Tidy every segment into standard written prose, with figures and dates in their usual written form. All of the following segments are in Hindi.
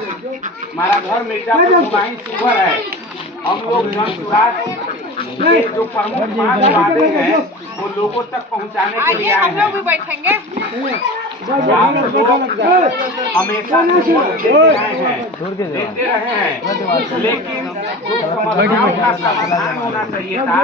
हमारा घर मिर्जापुर हुमायूं शुगर है। हम लोग जनसुराज के जो प्रमुख 5 वादे हैं वो लोगों तक पहुंचाने के लिए आए हैं। बैठेंगे आप लोग हमेशा देते रहे हैं, लेकिन जो समस्याओं का समाधान होना चाहिए था,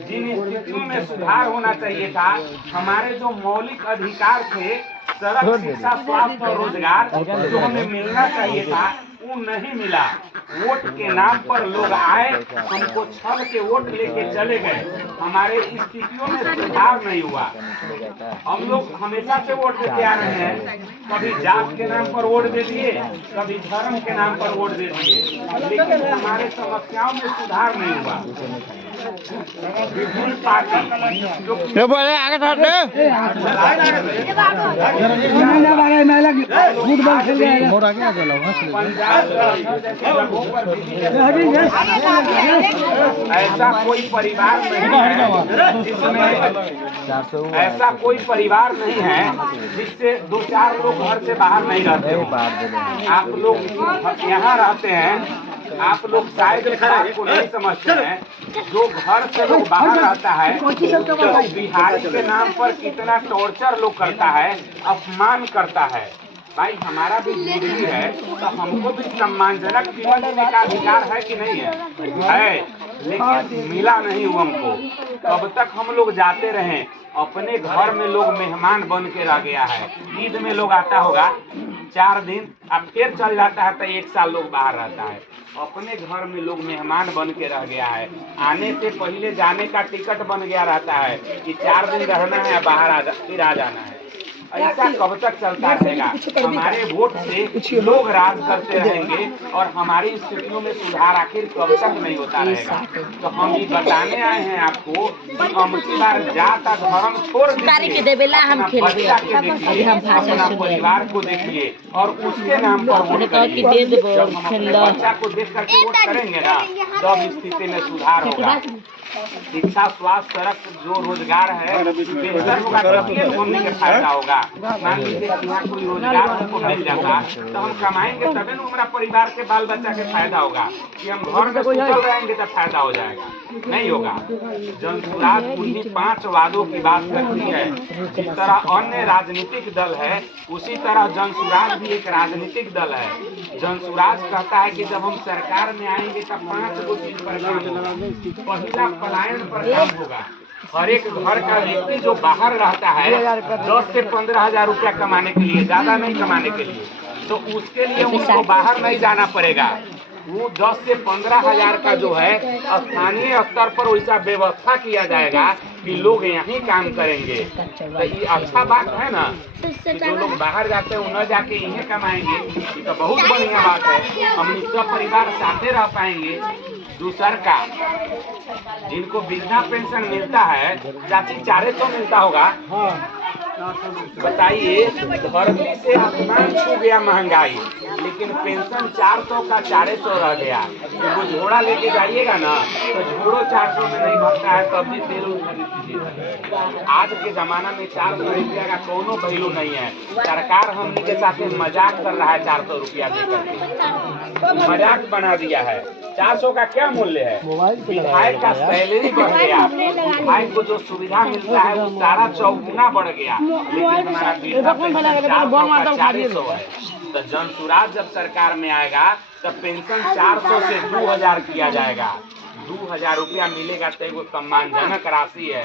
जिन स्थितियों में सुधार होना चाहिए था, हमारे जो मौलिक अधिकार थे, सड़क, शिक्षा, स्वास्थ्य और रोजगार जो हमें मिलना चाहिए था वो नहीं मिला। वोट के नाम पर लोग आए, हमको छल के वोट लेके चले गए। हमारे स्थितियों में सुधार नहीं हुआ। हम लोग हमेशा से वोट देते आ रहे हैं, कभी जात के नाम पर वोट दे दिए, कभी धर्म के नाम पर वोट दे दिए, लेकिन हमारे समस्याओं में सुधार नहीं हुआ। विभिन्न पार्टी जो बोले आगे ऐसा कोई परिवार नहीं है जिसमें ऐसा कोई परिवार नहीं है जिससे 2-4 लोग घर से बाहर नहीं रहते हो। आप लोग यहाँ रहते हैं, आप लोग शायद इस बात को नहीं समझते हैं। जो घर से लोग बाहर रहता है, तो बिहारी के नाम पर कितना टॉर्चर लोग करता है, अपमान करता है। भाई हमारा भी जिंदगी है, तो हमको भी सम्मानजनक जीवन जीने का अधिकार है कि नहीं है? लेकिन मिला नहीं वो हमको। कब तक हम लोग जाते रहें? अपने घर में लोग मेहमान बन के रह गया है। ईद में लोग आता होगा 4 दिन, अब फिर चल जाता है तो 1 साल लोग बाहर रहता है। अपने घर में लोग मेहमान बन के रह गया है। आने से पहले जाने का टिकट बन गया रहता है कि 4 दिन रहना है, बाहर फिर आ जाना है। ऐसा कब तक चलता रहेगा? हमारे वोट से लोग राज करते रहेंगे और हमारी स्थितियों में सुधार आखिर कब तक नहीं होता रहेगा? तो हम ये बताने आए हैं आपको कि अमकी बार जात धर्म छोड़ दीजिए, अपना परिवार को देखिए और उसके नाम पर वोट करिए। जब हम अपने बच्चा को देख करके वोट करेंगे ना, तब स्थिति में सुधार होगा। शिक्षा, स्वास्थ्य, सड़क, जो रोजगार है बेहतर होगा, तभी घूमने का फायदा होगा। मान लीजिए यहाँ कोई रोजगार हमको मिल जाता तो हम कमाएंगे, तभी ना हमारा परिवार के बाल बच्चा के फायदा होगा। कि हम घर में सुतल रहेंगे तो फायदा हो जाएगा? नहीं होगा। जनसुराज उन्हीं 5 वादों की बात करती है। जिस तरह अन्य राजनीतिक दल है, उसी तरह जनसुराज भी एक राजनीतिक दल है। जनसुराज कहता है कि जब हम सरकार में आएंगे तब 5 गो चीज पर काम होगा। पहला पलायन पर काम होगा। हर एक घर का व्यक्ति जो बाहर रहता है 10 से 15 हजार रुपया कमाने के लिए, ज्यादा नहीं कमाने के लिए, तो उसके लिए उनको बाहर नहीं जाना पड़ेगा। वो 10 से 15 हजार का जो है स्थानीय स्तर पर वैसा व्यवस्था किया जाएगा कि लोग यहीं काम करेंगे। तो ये अच्छा बात है ना कि जो लोग बाहर जाते हैं न जाके यहीं कमाएंगे, तो बहुत बढ़िया बात है। हम सब परिवार साथे रह पाएंगे। दूसर का जिनको वृद्धा पेंशन मिलता है, चाची 400 मिलता होगा। बताइए, धरती से आसमान छू गया महंगाई, लेकिन पेंशन 400 का 400 रह गया। वो झोड़ा लेके जाइएगा ना तो झोड़ो 400 में नहीं भरता है। सब्जी तेल आज के जमाना में 400 रुपया का कोनो वैल्यू नहीं है। सरकार हमने के साथ मजाक कर रहा है। 400 रुपया देकर मजाक बना दिया है। 400 का क्या मूल्य है? विधायक का सैलरी बढ़ गया, विधायक को जो सुविधा मिलता है वो सारा चौगुना बढ़ गया, लेकिन हमारा वृद्धा पेंशन 400 है। तो जनसुराज जब सरकार में आएगा तब पेंशन 400 से 2000 किया जाएगा। 2000 रुपया मिलेगा तो वो सम्मानजनक राशि है।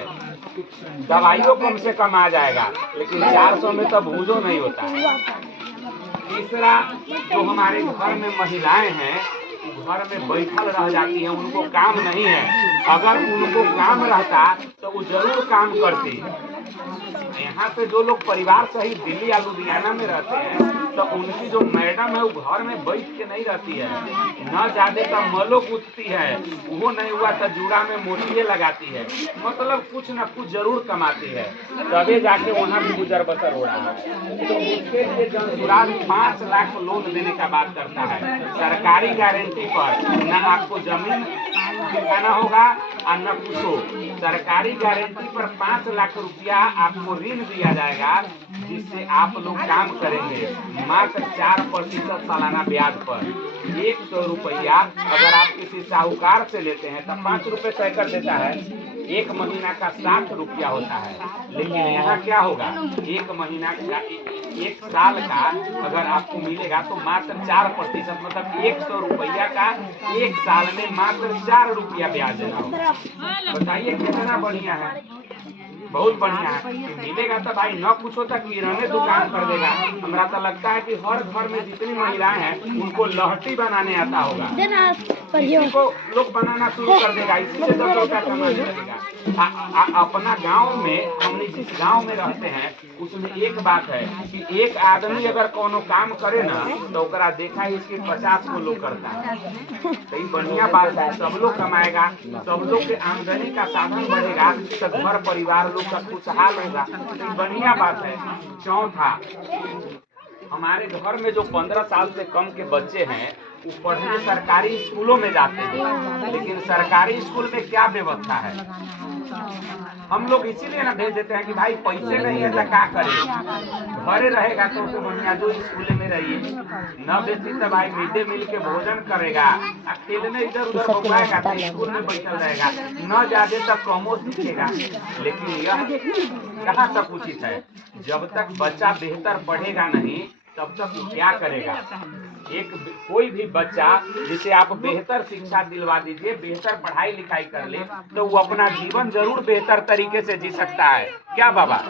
दवाइयों कम से कम आ जाएगा, लेकिन 400 में तो भूजो नहीं होता है। तीसरा, जो हमारे घर में महिलाएं हैं घर में बैठल रह जाती है, उनको काम नहीं है। अगर उनको काम रहता तो वो जरूर काम करती। यहाँ पे जो लोग परिवार सहित दिल्ली या लुधियाना में रहते हैं, तो उनकी जो मैडम है वो घर में बैठ के नहीं रहती है। न ज्यादा तो मलो कूदती है, वो नहीं हुआ तो जूड़ा में मोतिये लगाती है। मतलब कुछ न कुछ जरूर कमाती है, तभी जाके वहाँ भी गुजर बसर हो रहा है। तो उसके लिए जनसुराज 5 लाख लोन देने का बात करता है, सरकारी गारंटी पर। न आपको जमीन दिखाना होगा और न कुछ। सरकारी गारंटी पर 5 लाख रुपया आपको ऋण दिया जाएगा। जिससे आप लोग काम करेंगे मात्र 4% सालाना ब्याज पर। 100 रुपया अगर आप किसी साहूकार से लेते हैं तो 5 रुपए तय कर देता है, 1 महीना का 60 रुपया होता है। लेकिन यहाँ क्या होगा, 1 महीना का 1 साल का अगर आपको मिलेगा तो मात्र 4%, मतलब 100 रुपया का 1 साल में मात्र 4 रुपया ब्याज देना होगा। बताइए कितना बढ़िया है, बहुत बढ़िया है। मिलेगा तो भाई न कुछ होता किराने दुकान कर देगा। हमारा तो लगता है कि हर घर में जितनी महिलाएं हैं उनको लहठी बनाने आता होगा, इसी को लोग बनाना शुरू कर देगा, इसी से 10 रुपया कमाने लगेगा। अपना गांव में, हमने जिस गांव में रहते हैं उसमें एक बात है कि एक आदमी अगर कोनो काम करे ना तो ओकरा देखा इसके 50 को लोग करता है। तो ये बढ़िया बात है, सब लोग कमाएगा, सब लोग के आमदनी का साधन बढ़ेगा तो घर परिवार लोग का खुशहाल होगा। तो बढ़िया बात है। चौथा, हमारे घर में जो 15 साल से कम के बच्चे हैं वो पढ़ने सरकारी स्कूलों में जाते हैं, लेकिन सरकारी स्कूल में क्या व्यवस्था है, हम लोग इसीलिए ना भेज देते हैं कि भाई पैसे नहीं है तो क्या करें, घरे रहेगा तो बढ़िया जो स्कूल में रहिए, न बेची तो भाई मिड डे मील के भोजन करेगा, अकेले में इधर उधर घुमाएगा तो स्कूल में बैठल रहेगा, न ज्यादा तक कमो सीखेगा। लेकिन यह कहाँ तक उचित है, जब तक बच्चा बेहतर पढ़ेगा नहीं तब तक वो क्या करेगा। कोई भी बच्चा जिसे आप बेहतर शिक्षा दिलवा दीजिए, बेहतर पढ़ाई लिखाई कर ले तो वो अपना जीवन जरूर बेहतर तरीके से जी सकता है। क्या बाबा,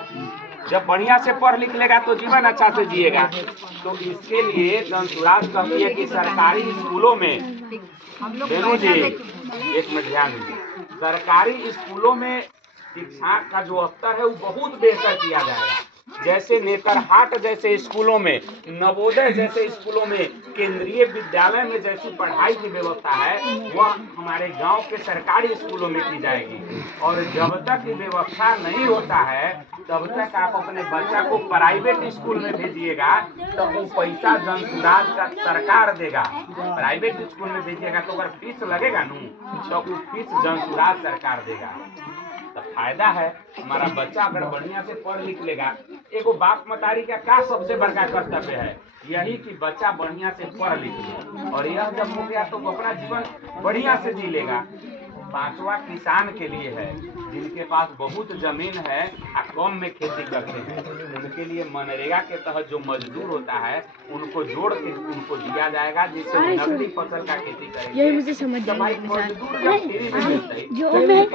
जब बढ़िया से पढ़ लिख लेगा तो जीवन अच्छा से जिएगा। तो इसके लिए धनसुराज कहती है कि सरकारी स्कूलों में, बेनू जी एक मिनट ध्यान दीजिए, सरकारी स्कूलों में शिक्षा का जो स्तर है वो बहुत बेहतर किया जाएगा। जैसे नेतरहाट जैसे स्कूलों में, नवोदय जैसे स्कूलों में, केंद्रीय विद्यालय में जैसी पढ़ाई की व्यवस्था है वह हमारे गांव के सरकारी स्कूलों में की जाएगी। और जब तक ये व्यवस्था नहीं होता है तब तक आप अपने बच्चा को प्राइवेट स्कूल में भेजिएगा तो वो पैसा जनसुराज का सरकार देगा। प्राइवेट स्कूल में भेजिएगा तो अगर फीस लगेगा नू तो वो फीस जनसुराज सरकार देगा। तो फायदा है, हमारा बच्चा अगर बढ़िया से पढ़ लिख लेगा। एगो बाप मतारी का क्या सबसे बड़का कर्तव्य है, यही कि बच्चा बढ़िया से पढ़ लिख ले, और यह जब हो गया तो वो अपना जीवन बढ़िया से जी लेगा। 5वां किसान के लिए है, जिनके पास बहुत जमीन है और कम में खेती करते हैं, उनके लिए मनरेगा के तहत जो मजदूर होता है उनको जोड़ के उनको दिया जाएगा, जिससे वो नकदी फसल का खेती करेंगे। यही मुझे समझ जब भाई मजदूर जब फ्री में मिलता है जो मैं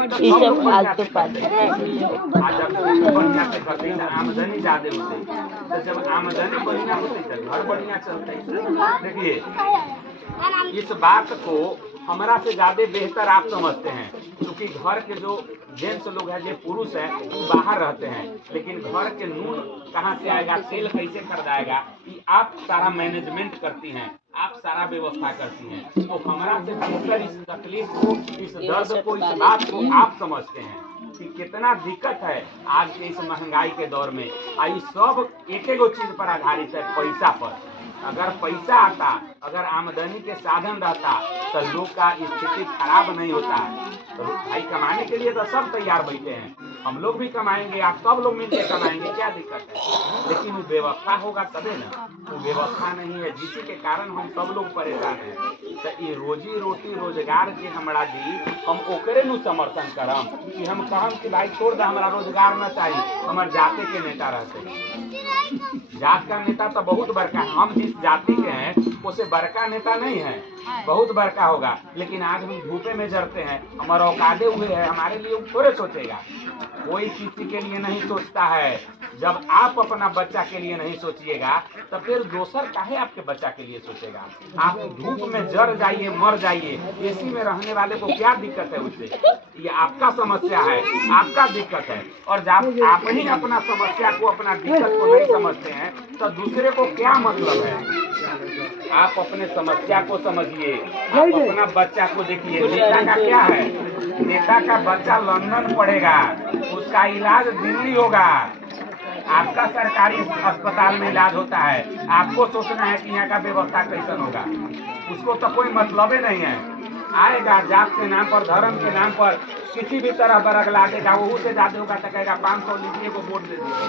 बढ़िया से करते हैं, आमदनी ज्यादा होती है। तो जब आमदनी बढ़िया होती है तो घर बढ़िया चलते है। देखिए इस बात को हमारा से ज्यादा बेहतर आप समझते हैं, क्योंकि घर के जो जेंट्स लोग हैं, जो पुरुष है वो बाहर रहते हैं, लेकिन घर के नून कहाँ से आएगा, तेल कैसे खरीदाएगा, ये आप सारा मैनेजमेंट करती हैं, आप सारा व्यवस्था करती हैं। तो हमारा से बेहतर इस तकलीफ को, इस दर्द को, इस बात को आप समझते हैं कि कितना दिक्कत है आज के इस महंगाई के दौर में। आई सब एक एक चीज पर आधारित है, पैसा पर। अगर पैसा आता, अगर आमदनी के साधन रहता तो लोग का स्थिति खराब नहीं होता है। तो भाई कमाने के लिए तो सब तैयार बैठे हैं, हम लोग भी कमाएंगे, आप सब लोग मिलकर कमाएंगे, क्या दिक्कत है। लेकिन वो व्यवस्था होगा तबे ना, वो व्यवस्था नहीं है जिसी के कारण हम सब लोग परेशान हैं। तो ये रोजी रोटी रोजगार के हमरा दी, हम ओकरे नु समर्थन करम कि हम कहम कि भाई छोड़ दे, हमारा रोजगार न चाहिए, हमारे जाति के नेता रहते। जात का नेता तो बहुत बड़का है, हम जिस जाति के हैं उसे बड़का नेता नहीं है, बहुत बड़का होगा, लेकिन आज हम धूपे में जरते हैं, हमारा औकादे हुए हैं, हमारे लिए थोड़े सोचेगा। कोई किसी के लिए नहीं सोचता है। जब आप अपना बच्चा के लिए नहीं सोचिएगा तो फिर दूसर काहे आपके बच्चा के लिए सोचेगा। आप धूप में जर जाइए, मर जाइए, एसी में रहने वाले को क्या दिक्कत है उससे, ये आपका समस्या है, आपका दिक्कत है। और जब आप ही अपना समस्या को, अपना दिक्कत को नहीं समझते हैं तो दूसरे को क्या मतलब है। आप अपने समस्या को समझिए, आप अपना बच्चा को देखिए। नेता का क्या है, नेता का बच्चा लंदन पढ़ेगा, उसका इलाज दिल्ली होगा, आपका सरकारी अस्पताल में इलाज होता है, आपको सोचना है कि यहाँ का व्यवस्था कैसन होगा। उसको तो कोई मतलब ही नहीं है। आएगा जात के नाम पर, धर्म के नाम पर किसी भी तरह बरगला देगा, वो से ज्यादा होगा तो कहेगा 500 लीजिए को वोट दे दीजिए,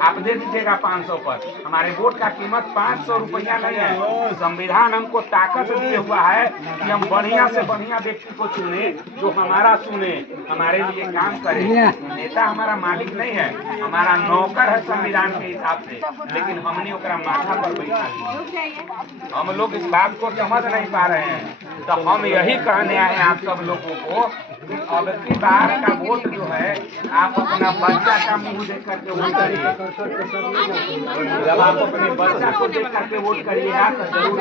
आप दे दीजिएगा 500 पर। हमारे वोट का कीमत 500 रुपया नहीं है। संविधान हमको ताकत दिए हुआ है कि हम बढ़िया से बढ़िया व्यक्ति को चुने जो हमारा सुने, हमारे लिए काम करे। नेता हमारा मालिक नहीं है, हमारा नौकर है संविधान के हिसाब से, लेकिन हमने ओकरा माथा पर बैठा है। हम लोग इस बात को समझ नहीं पा रहे हैं। तो हम यही कहने आए आप सब लोगों को कि अब की बार का वोट जो है आप अपना बच्चा का मुंह देख करके वोट करिए। जब आप अपने बच्चा को देख करके वोट करिएगा तो जरूर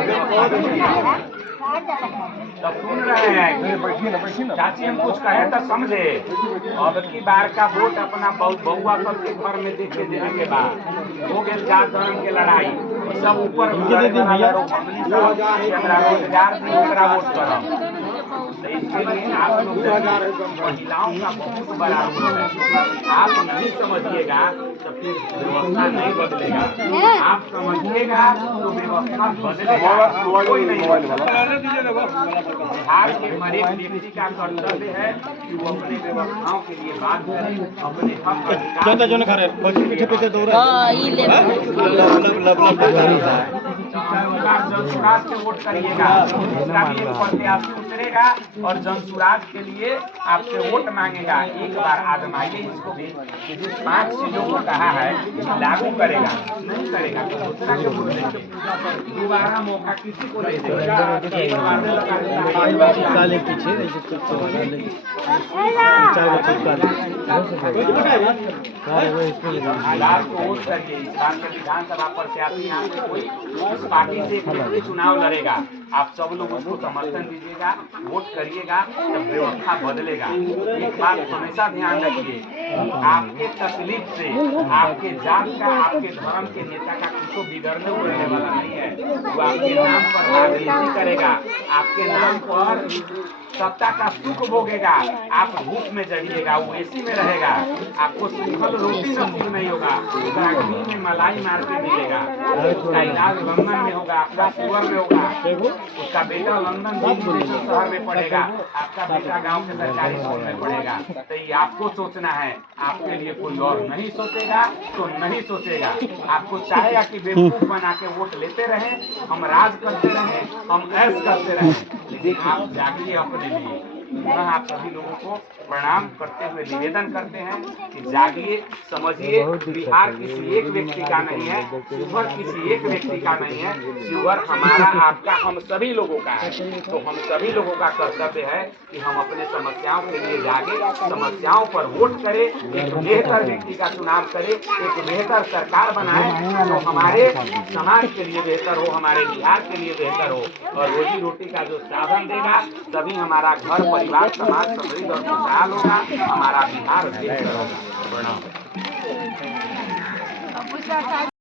तो सुन रहे हैं चाची, हम कुछ कहे तो समझे। अब की बार का वोट अपना बउआ सबके घर में देख के देने के बाद हो गए जात धर्म के लड़ाई, सब ऊपर रोजगार वोट करो। तो इसके लिए आप लोग महिलाओं का बहुत बड़ा रोल है। आप नहीं समझिएगा तो फिर व्यवस्था नहीं बदलेगा, आप समझिएगा तो व्यवस्था बदलेगा, कोई नहीं बदलेगा। बिहार के हर एक व्यक्ति का कर्तव्य है कि वो अपने व्यवस्थाओं के लिए बात करे, अपने हक जनसुराज के वोट करिएगा। इसका भी एक प्रत्याशी उतरेगा और जनसुराज के लिए आपसे वोट मांगेगा। एक बार आजमाइए इसको भी। 5 चीजों को कहा है लागू करेगा, नहीं करेगा तो दूसरा के वोट देंगे। दोबारा मौका किसी को नहीं देगा। एक बार में लगा विधानसभा प्रत्याशी यहाँ से कोई इस पार्टी से एक व्यक्ति चुनाव लड़ेगा, आप सब लोग उसको समर्थन दीजिएगा, वोट करिएगा, तब व्यवस्था बदलेगा। एक बात हमेशा ध्यान रखिए, आपके तकलीफ से आपके जात का, आपके धर्म के नेता का कुछ बिगड़ने उगड़ने वाला नहीं है। वो आपके नाम पर राजनीति करेगा, आपके नाम पर सत्ता का सुख भोगेगा। आप धूप में जड़िएगा, वो एसी में रहेगा, आपको सूखल रोटी नसीब नहीं होगा, घी में मलाई मार के मिलेगा। उसका इलाज लंदन में होगा, आपका शुगर में होगा, उसका बेटा लंदन शहर में पढ़ेगा, आपका बेटा गांव के सरकारी स्कूल में पढ़ेगा। तो ये आपको सोचना है, आपके लिए कोई और नहीं सोचेगा तो नहीं सोचेगा। आपको चाहेगा कि बेवकूफ बना के वोट लेते रहे, हम राज करते रहे, हम ऐश करते रहे, लेकिन आप जागिए अपने लिए। आप सभी लोगों को प्रणाम करते हुए निवेदन करते हैं कि जागिए, समझिए, बिहार किसी एक व्यक्ति का नहीं है, शिवहर किसी एक व्यक्ति का नहीं है, शिवहर हमारा, आपका, हम सभी लोगों का है। तो हम सभी लोगों का कर्तव्य है कि हम अपने समस्याओं के लिए जागे, समस्याओं पर वोट करें, एक बेहतर व्यक्ति का चुनाव करें, एक बेहतर सरकार बनाए जो हमारे समाज के लिए बेहतर हो, हमारे बिहार के लिए बेहतर हो, और रोजी रोटी का जो साधन देगा, तभी हमारा घर परिवार समाज समृद्ध और खुशहाल होगा, हमारा बिहार बेहतर होगा। प्रणाम।